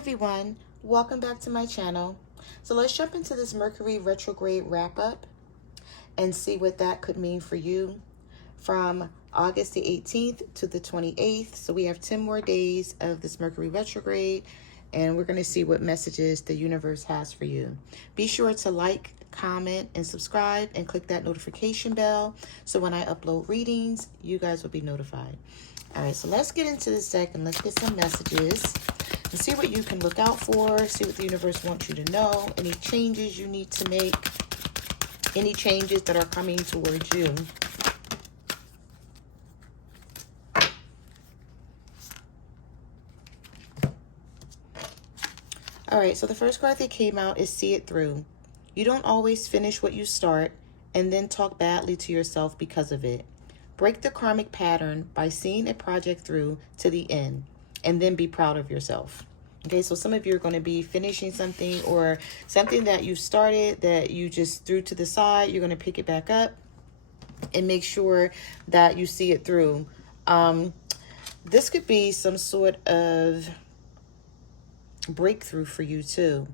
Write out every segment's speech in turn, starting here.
everyone, welcome back to my channel. So let's jump into this Mercury retrograde wrap up and see what that could mean for you from August the 18th to the 28th. So we have 10 more days of this Mercury retrograde, and we're going to see what messages the universe has for you. Be sure to like, comment, and subscribe, and click that notification bell so when I upload readings, you guys will be notified. All right, so let's get into this deck and let's get some messages and see what you can look out for, see what the universe wants you to know, any changes you need to make, any changes that are coming towards you. All right, so the first card that came out is See It Through. You don't always finish what you start and then talk badly to yourself because of it. Break the karmic pattern by seeing a project through to the end and then be proud of yourself. Okay, so some of you are going to be finishing something or something that you started that you just threw to the side. You're going to pick it back up and make sure that you see it through. This could be some sort of breakthrough for you too.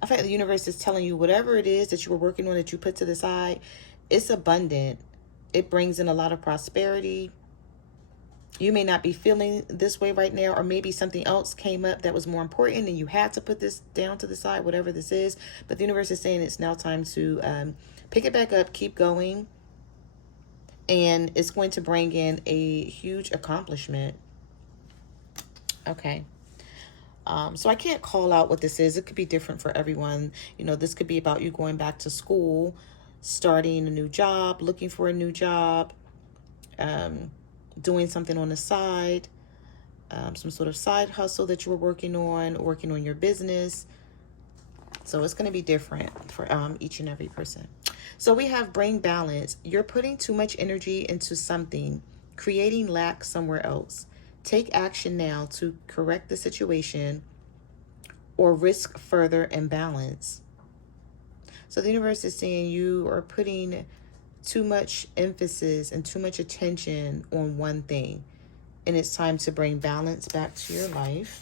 I feel like the universe is telling you whatever it is that you were working on that you put to the side, it's abundant. It brings in a lot of prosperity. You may not be feeling this way right now, or maybe something else came up that was more important and you had to put this down to the side, whatever this is. But the universe is saying it's now time to pick it back up, keep going. And it's going to bring in a huge accomplishment. Okay. So I can't call out what this is. It could be different for everyone. You know, this could be about you going back to school, starting a new job, looking for a new job, doing something on the side, some sort of side hustle that you were working on your business. So it's going to be different for each and every person. So we have bring balance. You're putting too much energy into something, creating lack somewhere else. Take action now to correct the situation or risk further imbalance. So the universe is saying you are putting too much emphasis and too much attention on one thing. And it's time to bring balance back to your life.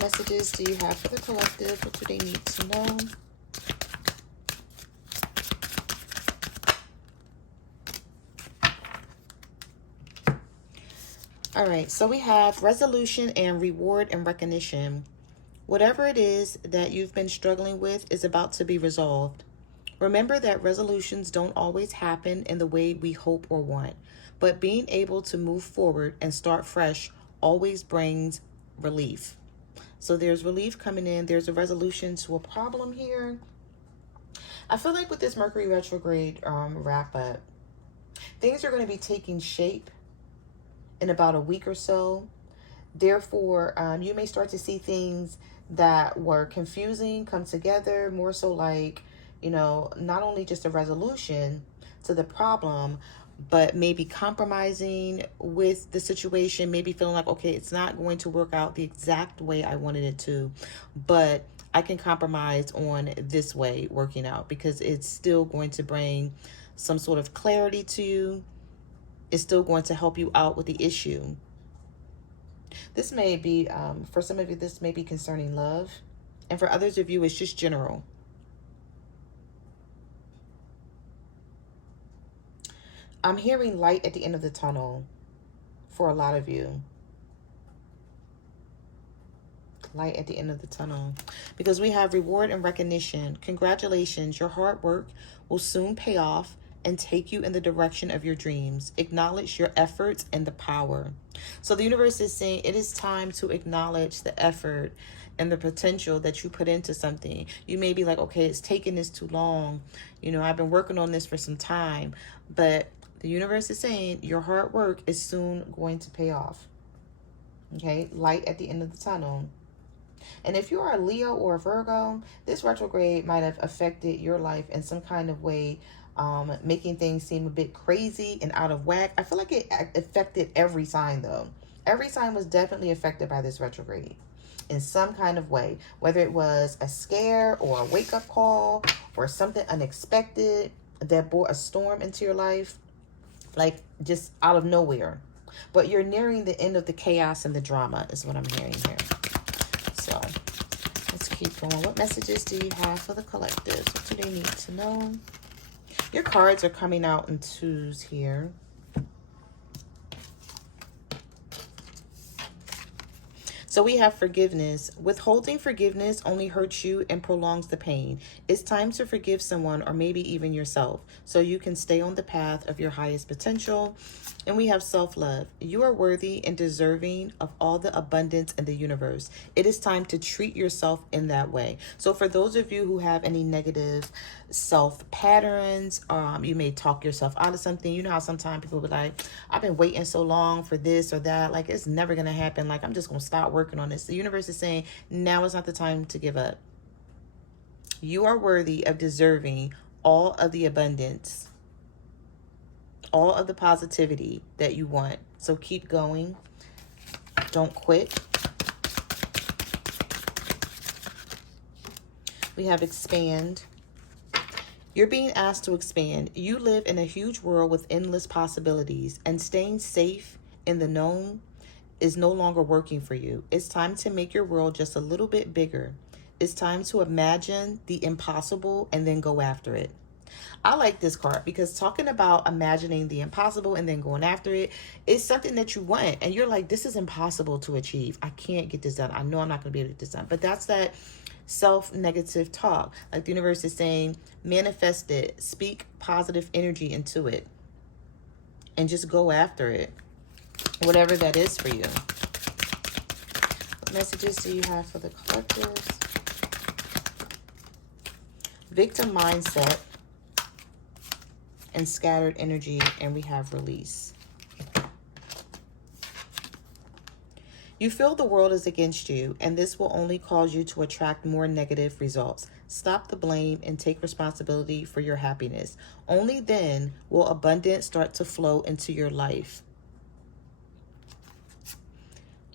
Messages do you have for the collective? What do they need to know? All right, so we have resolution and reward and recognition. Whatever it is that you've been struggling with is about to be resolved. Remember that resolutions don't always happen in the way we hope or want, but being able to move forward and start fresh always brings relief. So there's relief coming in. There's a resolution to a problem here. I feel like with this Mercury retrograde wrap up, things are going to be taking shape in about a week or so. Therefore, you may start to see things that were confusing come together, more so like, you know, not only just a resolution to the problem, but maybe compromising with the situation, maybe feeling like, okay, it's not going to work out the exact way I wanted it to, but I can compromise on this way working out because it's still going to bring some sort of clarity to you. It's still going to help you out with the issue. This may be, for some of you, this may be concerning love. And for others of you, it's just general. I'm hearing light at the end of the tunnel for a lot of you. Light at the end of the tunnel. Because we have reward and recognition. Congratulations, your hard work will soon pay off and take you in the direction of your dreams. Acknowledge your efforts and the power. So the universe is saying it is time to acknowledge the effort and the potential that you put into something. You may be like, okay, it's taking this too long. You know, I've been working on this for some time. But the universe is saying your hard work is soon going to pay off. Okay, light at the end of the tunnel. And if you are a Leo or a Virgo, this retrograde might have affected your life in some kind of way, making things seem a bit crazy and out of whack. I feel like it affected every sign though. Every sign was definitely affected by this retrograde in some kind of way, whether it was a scare or a wake-up call or something unexpected that brought a storm into your life, like just out of nowhere. But you're nearing the end of the chaos and the drama is what I'm hearing here. So let's keep going. What messages do you have for the collectives? What do they need to know? Your cards are coming out in twos here. So we have forgiveness. Withholding forgiveness only hurts you and prolongs the pain. It's time to forgive someone or maybe even yourself so you can stay on the path of your highest potential. And we have self-love. You are worthy and deserving of all the abundance in the universe. It is time to treat yourself in that way. So for those of you who have any negative self patterns, you may talk yourself out of something. You know how sometimes people be like, I've been waiting so long for this or that. Like, it's never going to happen. Like, I'm just going to stop working on this. The universe is saying, now is not the time to give up. You are worthy of deserving all of the abundance, all of the positivity that you want. So keep going. Don't quit. We have expand. You're being asked to expand. You live in a huge world with endless possibilities, and staying safe in the known is no longer working for you. It's time to make your world just a little bit bigger. It's time to imagine the impossible and then go after it. I like this card because talking about imagining the impossible and then going after it is something that you want. And you're like, this is impossible to achieve. I can't get this done. I know I'm not going to be able to get this done. But that's that self-negative talk. Like the universe is saying, manifest it. Speak positive energy into it. And just go after it. Whatever that is for you. What messages do you have for the collectives? Victim mindset. And scattered energy, and we have release. You feel the world is against you, and this will only cause you to attract more negative results. Stop the blame and take responsibility for your happiness. Only then will abundance start to flow into your life.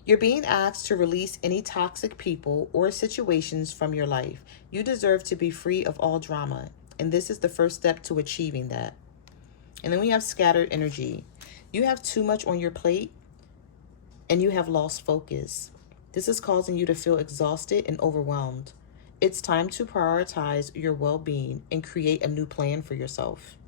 You're being asked to release any toxic people or situations from your life. You deserve to be free of all drama, and this is the first step to achieving that. And then we have scattered energy. You have too much on your plate and you have lost focus. This is causing you to feel exhausted and overwhelmed. It's time to prioritize your well-being and create a new plan for yourself.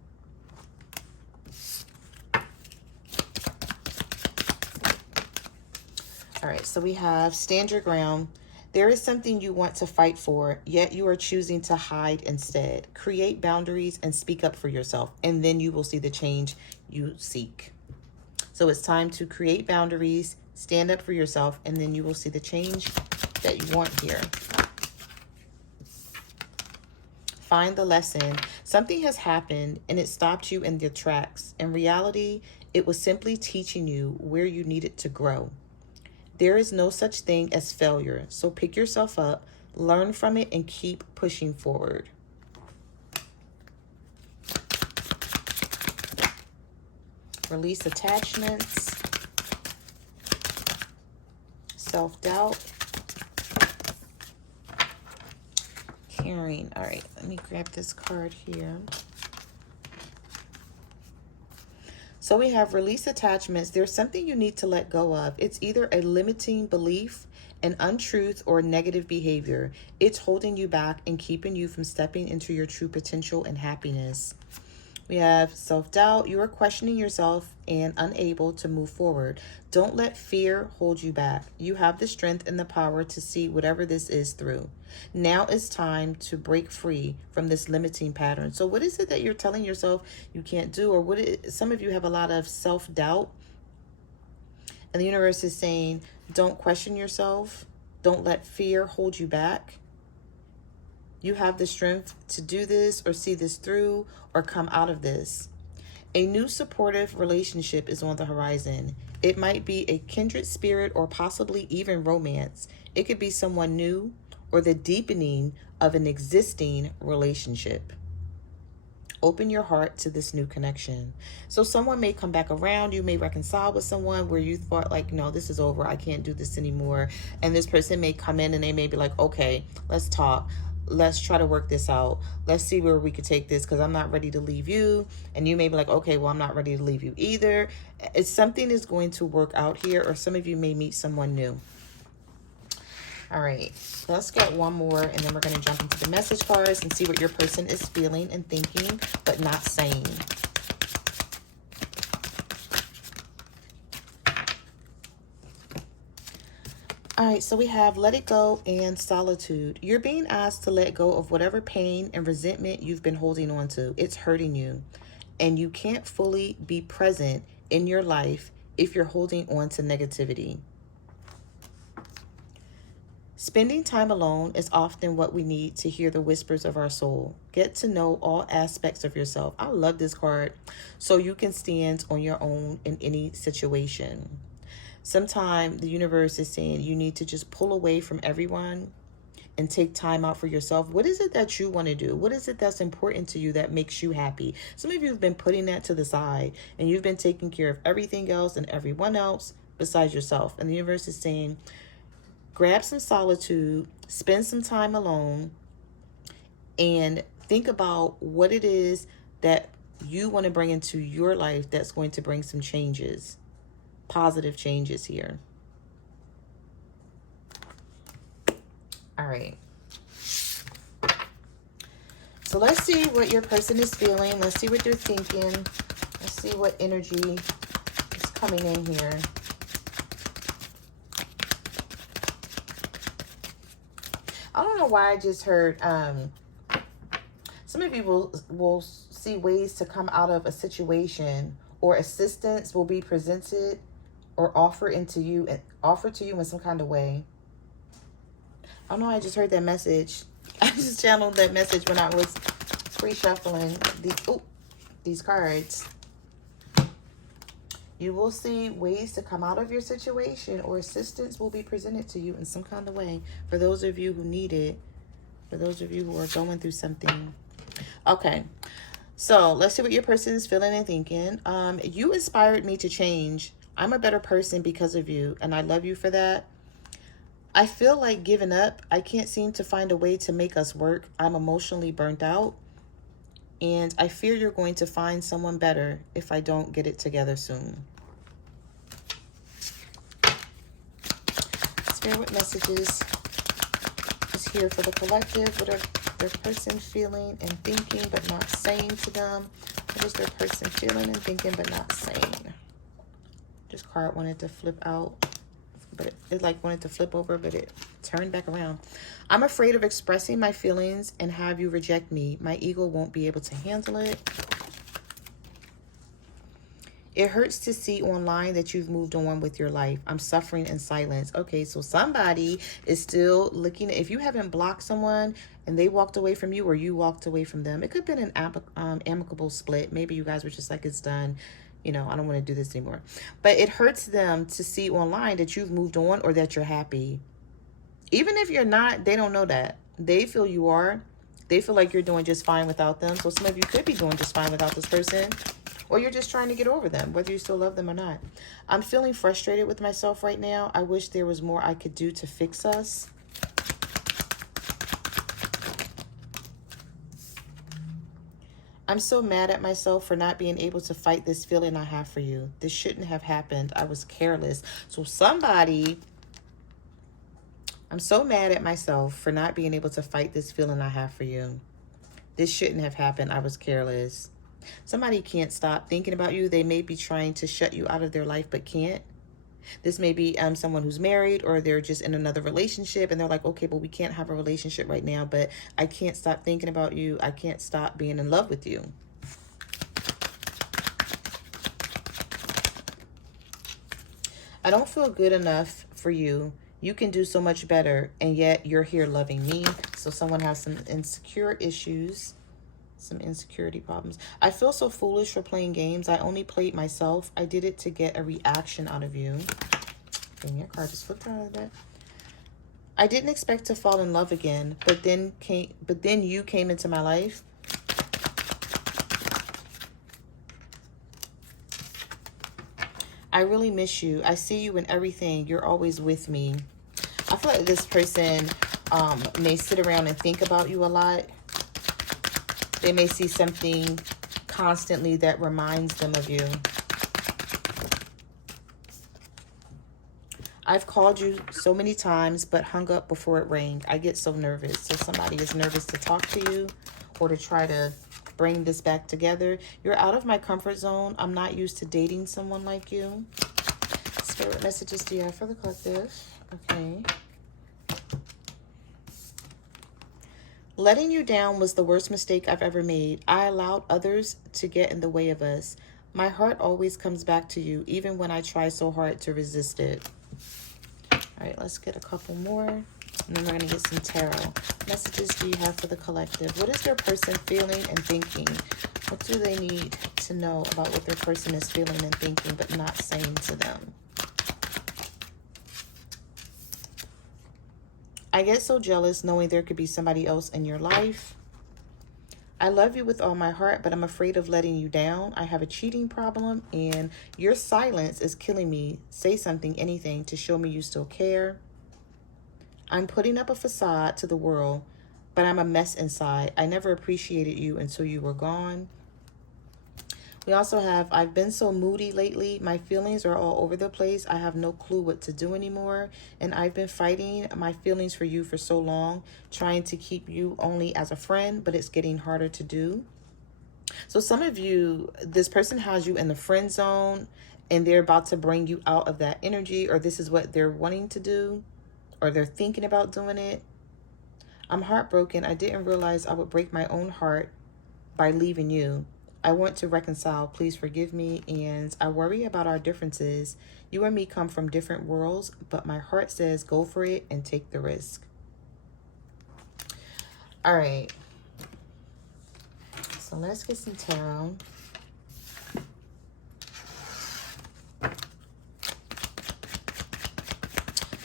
All right, so we have stand your ground. There is something you want to fight for, yet you are choosing to hide instead. Create boundaries and speak up for yourself, and then you will see the change you seek. So it's time to create boundaries, stand up for yourself, and then you will see the change that you want here. Find the lesson. Something has happened and it stopped you in your tracks. In reality, it was simply teaching you where you needed to grow. There is no such thing as failure, so pick yourself up, learn from it, and keep pushing forward. Release attachments, self-doubt, caring. All right, let me grab this card here. So we have release attachments. There's something you need to let go of. It's either a limiting belief, an untruth, or negative behavior. It's holding you back and keeping you from stepping into your true potential and happiness. We have self-doubt. You are questioning yourself and unable to move forward. Don't let fear hold you back. You have the strength and the power to see whatever this is through. Now it's time to break free from this limiting pattern. So what is it that you're telling yourself you can't do? Or some of you have a lot of self-doubt. And the universe is saying, don't question yourself. Don't let fear hold you back. You have the strength to do this or see this through or come out of this. A new supportive relationship is on the horizon. It might be a kindred spirit or possibly even romance. It could be someone new or the deepening of an existing relationship. Open your heart to this new connection. So someone may come back around. You may reconcile with someone where you thought like, no, this is over. I can't do this anymore. And this person may come in and they may be like, okay, let's talk. let's try to work this out. Let's see where we could take this, because I'm not ready to leave you. And you may be like, okay, well, I'm not ready to leave you either. It's something is going to work out here, or some of you may meet someone new. All right, let's get one more, and then we're going to jump into the message cards and see what your person is feeling and thinking, but not saying. All right, so we have let it go and solitude. You're being asked to let go of whatever pain and resentment you've been holding on to. It's hurting you, and you can't fully be present in your life if you're holding on to negativity. Spending time alone is often what we need to hear the whispers of our soul. Get to know all aspects of yourself. I love this card. So you can stand on your own in any situation. Sometimes the universe is saying you need to just pull away from everyone and take time out for yourself. What is it that you want to do? What is it that's important to you that makes you happy? Some of you have been putting that to the side, and you've been taking care of everything else and everyone else besides yourself. And the universe is saying, grab some solitude, spend some time alone, and think about what it is that you want to bring into your life that's going to bring some changes, positive changes here. All right. So let's see what your person is feeling. Let's see what they're thinking. Let's see what energy is coming in here. I don't know why I just heard some of you will see ways to come out of a situation, or assistance will be presented or offered to you in some kind of way. I don't know, I just heard that message. I just channeled that message when I was pre-shuffling these cards. You will see ways to come out of your situation, or assistance will be presented to you in some kind of way. For those of you who need it, for those of you who are going through something. Okay, so let's see what your person is feeling and thinking. You inspired me to change. I'm a better person because of you, and I love you for that. I feel like giving up. I can't seem to find a way to make us work. I'm emotionally burnt out, and I fear you're going to find someone better if I don't get it together soon. Spirit messages is here for the collective. What are their person feeling and thinking but not saying to them? What is their person feeling and thinking but not saying? This card wanted to flip out, but it like wanted to flip over, but it turned back around. I'm afraid of expressing my feelings and have you reject me. My ego won't be able to handle it. It hurts to see online that you've moved on with your life. I'm suffering in silence. Okay, so somebody is still looking. If you haven't blocked someone and they walked away from you, or you walked away from them, it could have been an amicable split. Maybe you guys were just like, it's done. You know, I don't want to do this anymore. But it hurts them to see online that you've moved on or that you're happy. Even if you're not, they don't know that. They feel you are. They feel like you're doing just fine without them. So some of you could be doing just fine without this person, or you're just trying to get over them, whether you still love them or not. I'm feeling frustrated with myself right now. I wish there was more I could do to fix us. I'm so mad at myself for not being able to fight this feeling I have for you. This shouldn't have happened. I was careless. So somebody, I'm so mad at myself for not being able to fight this feeling I have for you. This shouldn't have happened. I was careless. Somebody can't stop thinking about you. They may be trying to shut you out of their life, but can't. This may be someone who's married, or they're just in another relationship and they're like, okay, but we can't have a relationship right now, but I can't stop thinking about you. I can't stop being in love with you. I don't feel good enough for you. You can do so much better, and yet you're here loving me. So someone has some insecure issues, some insecurity problems. I feel so foolish for playing games. I only played myself. I did it to get a reaction out of you. And your card just flipped out of that. I didn't expect to fall in love again, but then you came into my life. I really miss you. I see you in everything. You're always with me. I feel like this person may sit around and think about you a lot. They may see something constantly that reminds them of you. I've called you so many times, but hung up before it rang. I get so nervous. So somebody is nervous to talk to you or to try to bring this back together. You're out of my comfort zone. I'm not used to dating someone like you. Spirit messages do you have for the collective? Okay. Letting you down was the worst mistake I've ever made. I allowed others to get in the way of us. My heart always comes back to you, even when I try so hard to resist it. All right, let's get a couple more, and then we're going to get some tarot. Messages do you have for the collective? What is your person feeling and thinking? What do they need to know about what their person is feeling and thinking, but not saying to them? I get so jealous knowing there could be somebody else in your life. I love you with all my heart, but I'm afraid of letting you down. I have a cheating problem, and your silence is killing me. Say something, anything, to show me you still care. I'm putting up a facade to the world, but I'm a mess inside. I never appreciated you until you were gone. We also have, I've been so moody lately. My feelings are all over the place. I have no clue what to do anymore. And I've been fighting my feelings for you for so long, trying to keep you only as a friend, but it's getting harder to do. So some of you, this person has you in the friend zone, and they're about to bring you out of that energy, or this is what they're wanting to do, or they're thinking about doing it. I'm heartbroken. I didn't realize I would break my own heart by leaving you. I want to reconcile. Please forgive me. And I worry about our differences. You and me come from different worlds, but my heart says go for it and take the risk. All right. So let's get some tarot.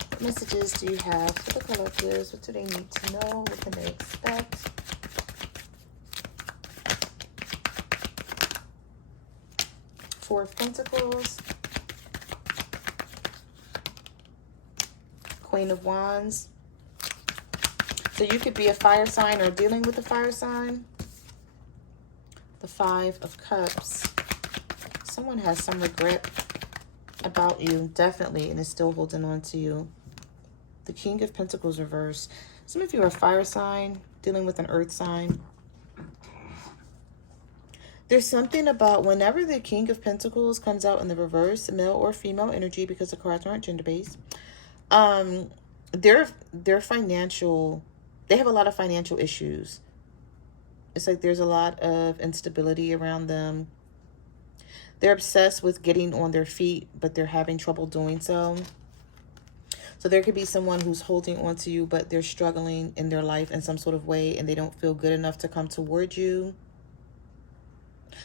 What messages do you have for the collectives? What do they need to know? What can they expect? Four of Pentacles, Queen of Wands. So you could be a fire sign or dealing with a fire sign. The Five of Cups. Someone has some regret about you, definitely, and is still holding on to you. The King of Pentacles reverse. Some of you are a fire sign, dealing with an earth sign. There's something about whenever the King of Pentacles comes out in the reverse, male or female energy, because the cards aren't gender-based, they're financial, they have a lot of financial issues. It's like there's a lot of instability around them. They're obsessed with getting on their feet, but they're having trouble doing so. So there could be someone who's holding on to you, but they're struggling in their life in some sort of way, and they don't feel good enough to come toward you.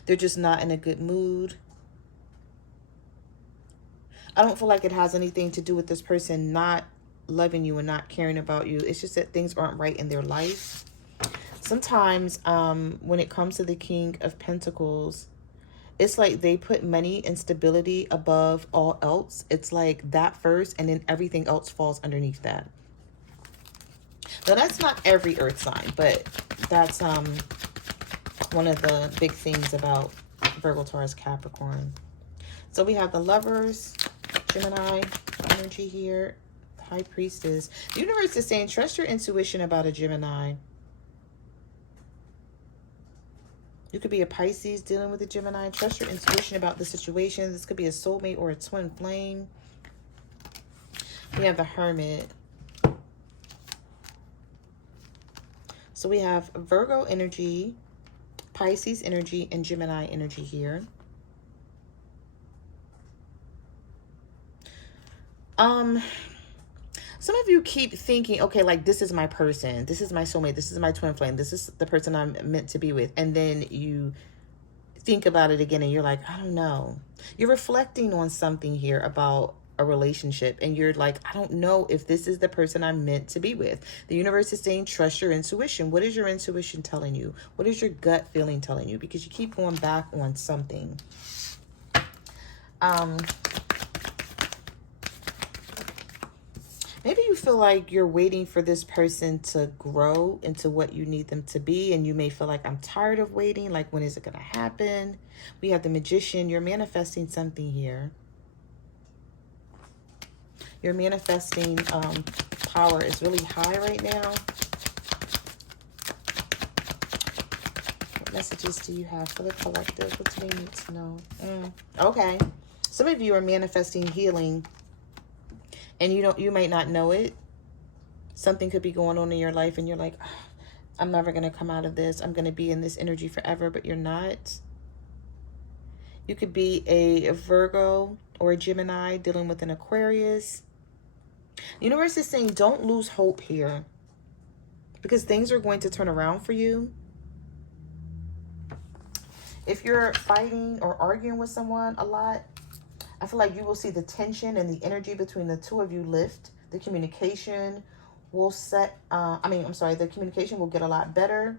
They're just not in a good mood. I don't feel like it has anything to do with this person not loving you and not caring about you. It's just that things aren't right in their life. Sometimes when it comes to the King of Pentacles, it's like they put money and stability above all else. It's like that first, and then everything else falls underneath that. Now, that's not every earth sign, but that's one of the big things about Virgo, Taurus, Capricorn. So we have the Lovers, Gemini energy here, High Priestess. The universe is saying trust your intuition about a Gemini. You could be a Pisces dealing with a Gemini. Trust your intuition about the situation. This could be a soulmate or a twin flame. We have the Hermit. So we have Virgo energy, Pisces energy, and Gemini energy here. Some of you keep thinking, okay, like this is my person, this is my soulmate, this is my twin flame, this is the person I'm meant to be with. And then you think about it again and you're like, I don't know. You're reflecting on something here about a relationship, and you're like, I don't know if this is the person I'm meant to be with. The universe is saying trust your intuition. What is your intuition telling you? What is your gut feeling telling you? Because you keep going back on something. Maybe you feel like you're waiting for this person to grow into what you need them to be. And you may feel like, I'm tired of waiting. Like, when is it going to happen? We have the Magician. You're manifesting something here. Your manifesting power is really high right now. What messages do you have for the collective? What do they need to know? Okay. Some of you are manifesting healing, and you might not know it. Something could be going on in your life, and you're like, "Ah, I'm never going to come out of this. I'm going to be in this energy forever," but you're not. You could be a Virgo or a Gemini dealing with an Aquarius. The universe is saying, don't lose hope here, because things are going to turn around for you. If you're fighting or arguing with someone a lot, I feel like you will see the tension and the energy between the two of you lift. The communication will the communication will get a lot better.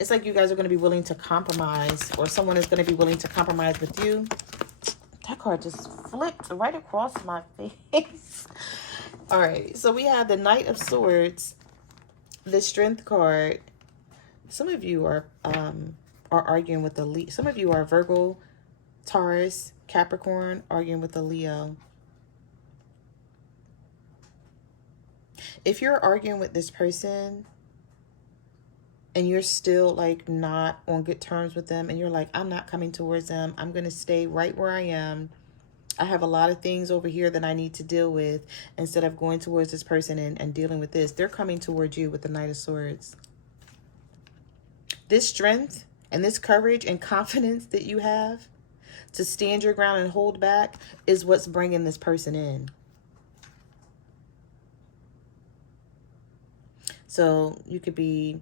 It's like you guys are going to be willing to compromise, or someone is going to be willing to compromise with you. That card just flipped right across my face. All right, so we have the Knight of Swords, the Strength card. Some of you are arguing with the Leo. Some of you are Virgo, Taurus, Capricorn, arguing with the Leo. If you're arguing with this person and you're still like not on good terms with them, and you're like, I'm not coming towards them, I'm going to stay right where I am. I have a lot of things over here that I need to deal with, instead of going towards this person and dealing with this. They're coming towards you with the Knight of Swords. This strength and this courage and confidence that you have to stand your ground and hold back is what's bringing this person in. So you could be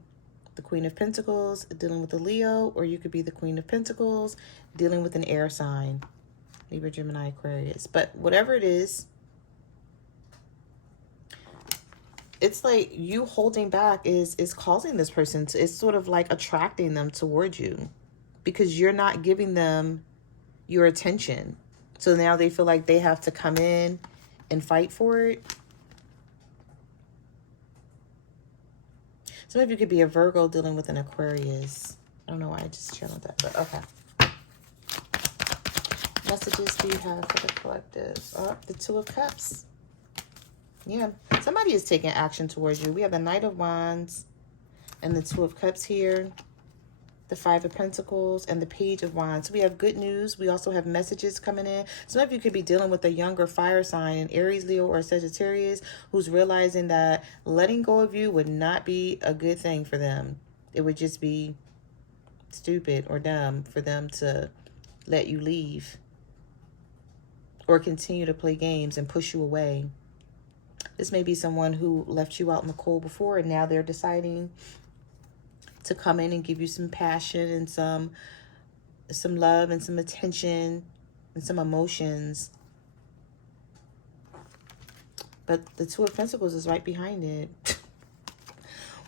the Queen of Pentacles dealing with a Leo, or you could be the Queen of Pentacles dealing with an air sign, Libra, Gemini, Aquarius. But whatever it is, it's like you holding back is causing this person to, it's sort of like attracting them towards you, because you're not giving them your attention. So now they feel like they have to come in and fight for it. Some of you could be a Virgo dealing with an Aquarius. I don't know why I just channeled that, but okay. Messages do you have for the collective? Oh, the Two of Cups. Yeah, somebody is taking action towards you. We have the Knight of Wands and the Two of Cups here. The Five of Pentacles and the Page of Wands. So we have good news. We also have messages coming in. Some of you could be dealing with a younger fire sign, an Aries, Leo, or Sagittarius, who's realizing that letting go of you would not be a good thing for them. It would just be stupid or dumb for them to let you leave or continue to play games and push you away. This may be someone who left you out in the cold before, and now they're deciding to come in and give you some passion and some love and some attention and some emotions. But the Two of Pentacles is right behind it.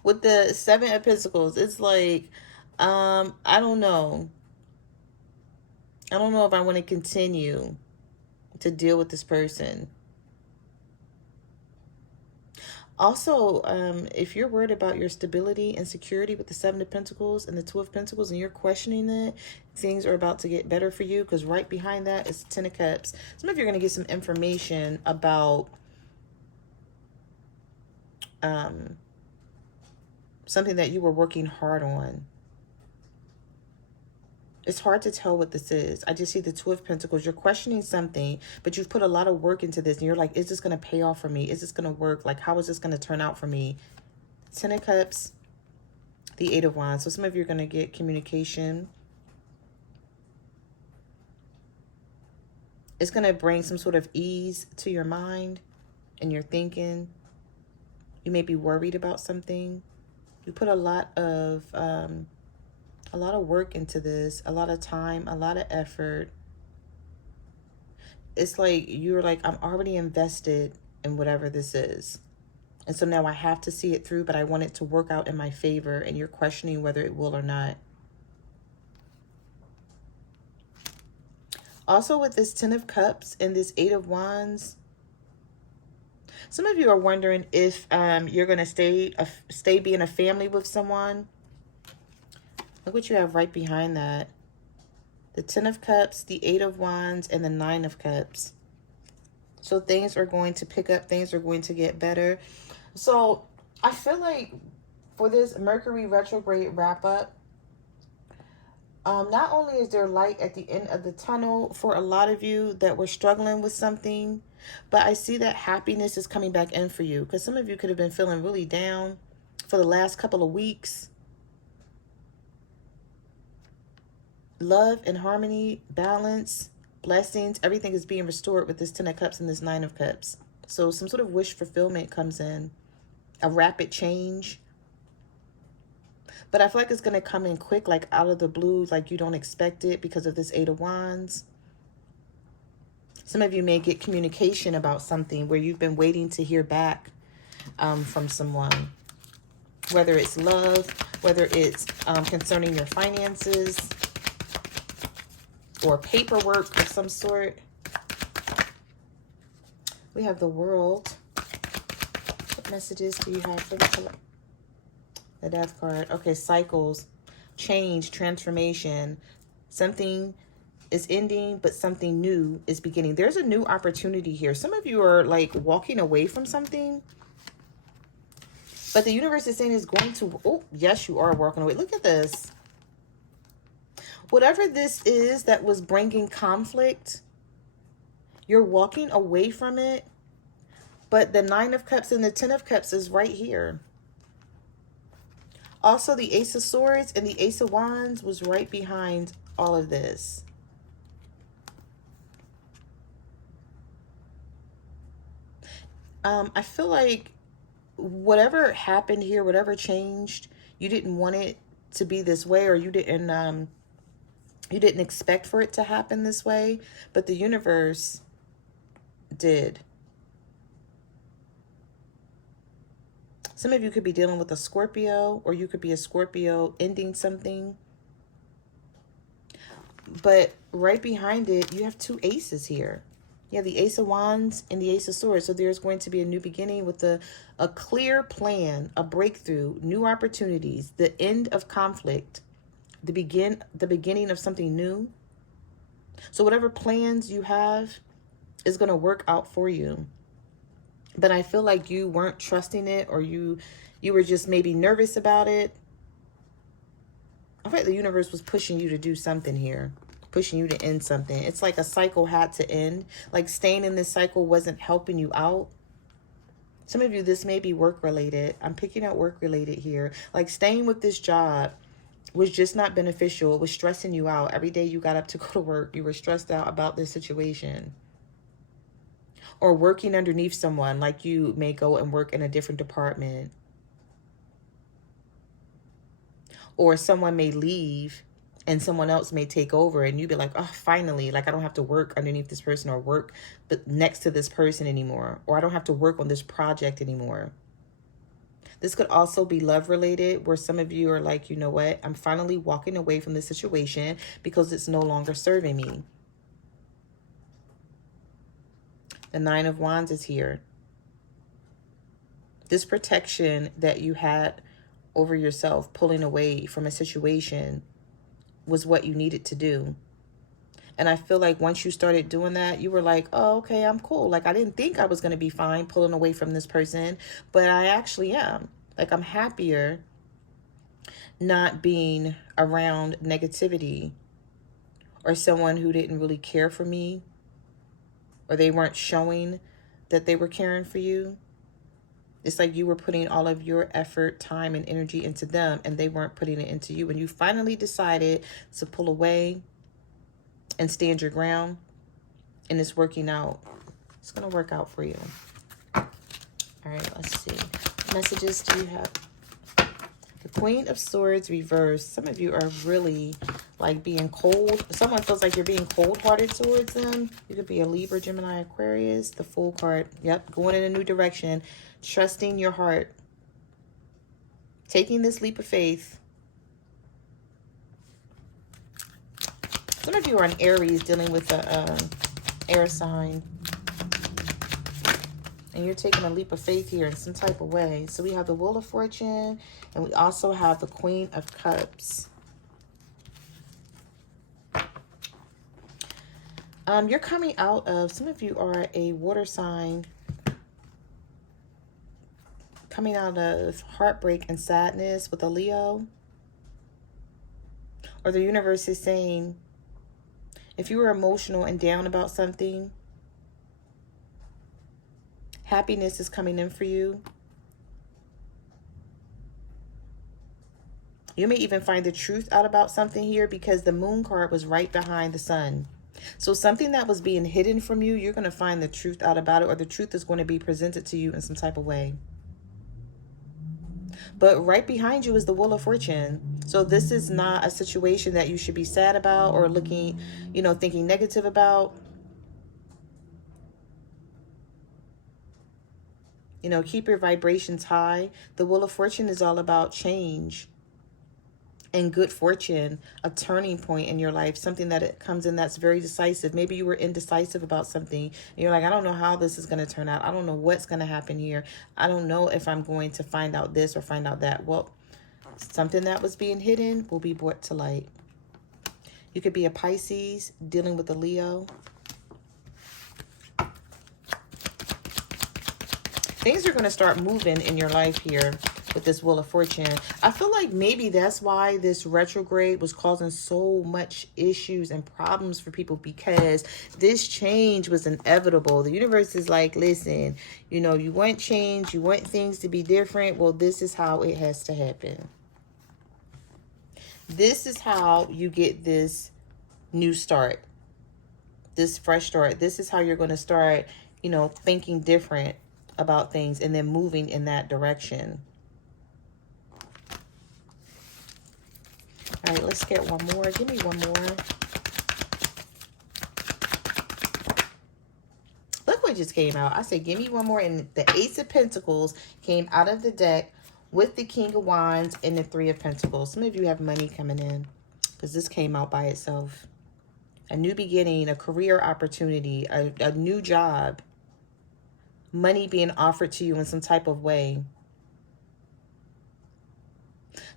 With the Seven of Pentacles, it's like, I don't know. I don't know if I want to continue to deal with this person. Also, if you're worried about your stability and security with the Seven of Pentacles and the Two of Pentacles, and you're questioning it, things are about to get better for you, because right behind that is Ten of Cups. Some of you are going to get some information about something that you were working hard on. It's hard to tell what this is. I just see the Two of Pentacles. You're questioning something, but you've put a lot of work into this. And you're like, is this going to pay off for me? Is this going to work? Like, how is this going to turn out for me? Ten of Cups, the Eight of Wands. So some of you are going to get communication. It's going to bring some sort of ease to your mind and your thinking. You may be worried about something. You put a lot of work into this, a lot of time, a lot of effort. It's like you're like, I'm already invested in whatever this is. And so now I have to see it through, but I want it to work out in my favor. And you're questioning whether it will or not. Also with this Ten of Cups and this Eight of Wands, Some of you are wondering if you're going to stay being a family with someone. Look what you have right behind that. The Ten of Cups, the Eight of Wands, and the Nine of Cups. So things are going to pick up. Things are going to get better. So I feel like for this Mercury retrograde wrap up, not only is there light at the end of the tunnel for a lot of you that were struggling with something, but I see that happiness is coming back in for you. Because some of you could have been feeling really down for the last couple of weeks. Love and harmony, balance, blessings, everything is being restored with this Ten of Cups and this Nine of Cups. So some sort of wish fulfillment comes in, a rapid change. But I feel like it's going to come in quick, like out of the blue, like you don't expect it because of this Eight of Wands. Some of you may get communication about something where you've been waiting to hear back from someone. Whether it's love, whether it's concerning your finances, or paperwork of some sort. We have the World. What messages do you have for the Death card? Okay, cycles, change, transformation. Something is ending, but something new is beginning. There's a new opportunity here. Some of you are like walking away from something, but the universe is saying it's going to, oh, yes, you are walking away. Look at this. Whatever this is that was bringing conflict, you're walking away from it. But the Nine of Cups and the Ten of Cups is right here. Also, the Ace of Swords and the Ace of Wands was right behind all of this. I feel like whatever happened here, whatever changed, you didn't want it to be this way, or you didn't expect for it to happen this way, but the universe did. Some of you could be dealing with a Scorpio, or you could be a Scorpio ending something. But right behind it, you have two aces here. You have the Ace of Wands and the Ace of Swords. So there's going to be a new beginning with a clear plan, a breakthrough, new opportunities, the end of conflict. The beginning of something new. So whatever plans you have is going to work out for you. But I feel like you weren't trusting it, or you were just maybe nervous about it. I feel like the universe was pushing you to do something here, pushing you to end something. It's like a cycle had to end. Like staying in this cycle wasn't helping you out. Some of you, this may be work related. I'm picking up work related here. Like staying with this job was just not beneficial. It was stressing you out. Every day you got up to go to work, you were stressed out about this situation. Or working underneath someone, like you may go and work in a different department. Or someone may leave and someone else may take over, and you'd be like, oh, finally, like I don't have to work underneath this person or work next to this person anymore. Or I don't have to work on this project anymore. This could also be love related, where some of you are like, you know what? I'm finally walking away from this situation because it's no longer serving me. The Nine of Wands is here. This protection that you had over yourself, pulling away from a situation, was what you needed to do. And I feel like once you started doing that, you were like, oh, okay, I'm cool. Like, I didn't think I was going to be fine pulling away from this person, but I actually am. Like, I'm happier not being around negativity or someone who didn't really care for me, or they weren't showing that they were caring for you. It's like you were putting all of your effort, time, and energy into them, and they weren't putting it into you. When you finally decided to pull away and stand your ground, and it's working out. It's going to work out for you. All right, let's see. What messages do you have? The Queen of Swords reversed. Some of you are really like being cold. Someone feels like you're being cold-hearted towards them. You could be a Libra, Gemini, Aquarius. The Fool card. Yep, going in a new direction. Trusting your heart. Taking this leap of faith. Some of you are an Aries dealing with a air sign. And you're taking a leap of faith here in some type of way. So we have the Wheel of Fortune, and we also have the Queen of Cups. You're coming out of, some of you are a water sign, coming out of heartbreak and sadness with a Leo. Or the universe is saying, if you were emotional and down about something, happiness is coming in for you. You may even find the truth out about something here because the Moon card was right behind the Sun. So something that was being hidden from you, you're going to find the truth out about it, or the truth is going to be presented to you in some type of way. But right behind you is the Wheel of Fortune. So this is not a situation that you should be sad about or looking, thinking negative about. Keep your vibrations high. The Wheel of Fortune is all about change and good fortune, a turning point in your life, something that it comes in that's very decisive. Maybe you were indecisive about something. And you're like, I don't know how this is going to turn out. I don't know what's going to happen here. I don't know if I'm going to find out this or find out that. Well, something that was being hidden will be brought to light. You could be a Pisces dealing with a Leo. Things are going to start moving in your life here with this Wheel of Fortune. I feel like maybe that's why this retrograde was causing so much issues and problems for people, because this change was inevitable. The universe is like, listen, you want change, you want things to be different. Well, this is how it has to happen. This is how you get this new start, this fresh start. This is how you're going to start, thinking different about things and then moving in that direction. All right, let's get one more. Give me one more. Look what just came out. I said, give me one more. And the Ace of Pentacles came out of the deck with the King of Wands and the Three of Pentacles. Some of you have money coming in because this came out by itself. A new beginning, a career opportunity, a new job. Money being offered to you in some type of way.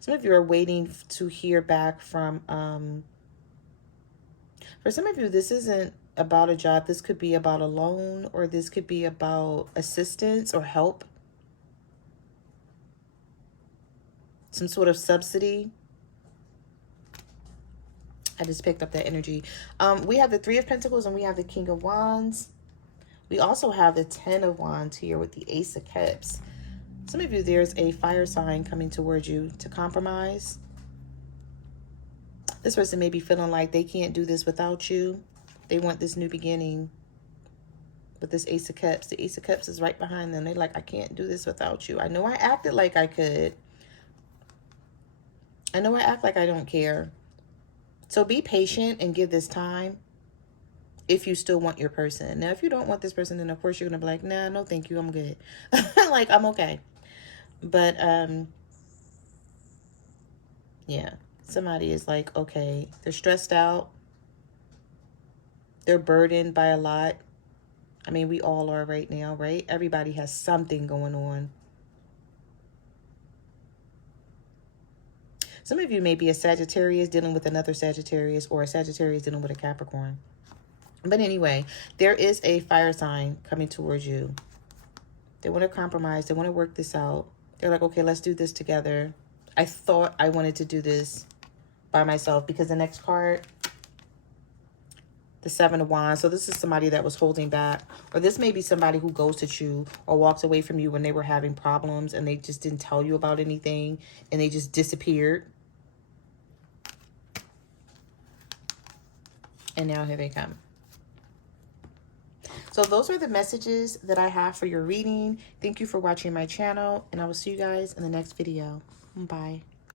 Some of you are waiting to hear back from, for some of you, this isn't about a job. This could be about a loan, or this could be about assistance or help. Some sort of subsidy. I just picked up that energy. We have the Three of Pentacles and we have the King of Wands. We also have the Ten of Wands here with the Ace of Cups. Some of you, there's a fire sign coming towards you to compromise. This person may be feeling like they can't do this without you. They want this new beginning. With this Ace of Cups, the Ace of Cups is right behind them. They're like, I can't do this without you. I know I acted like I could. I know I act like I don't care. So be patient and give this time. If you still want your person. Now, if you don't want this person, then of course you're going to be like, nah, no, thank you. I'm good. Like, I'm okay. But, yeah, somebody is like, okay, they're stressed out. They're burdened by a lot. I mean, we all are right now, right? Everybody has something going on. Some of you may be a Sagittarius dealing with another Sagittarius, or a Sagittarius dealing with a Capricorn. But anyway, there is a fire sign coming towards you. They want to compromise. They want to work this out. They're like, okay, let's do this together. I thought I wanted to do this by myself, because the next card, the Seven of Wands. So this is somebody that was holding back, or this may be somebody who ghosted you or walked away from you when they were having problems and they just didn't tell you about anything and they just disappeared. And now here they come. So those are the messages that I have for your reading. Thank you for watching my channel, and I will see you guys in the next video. Bye.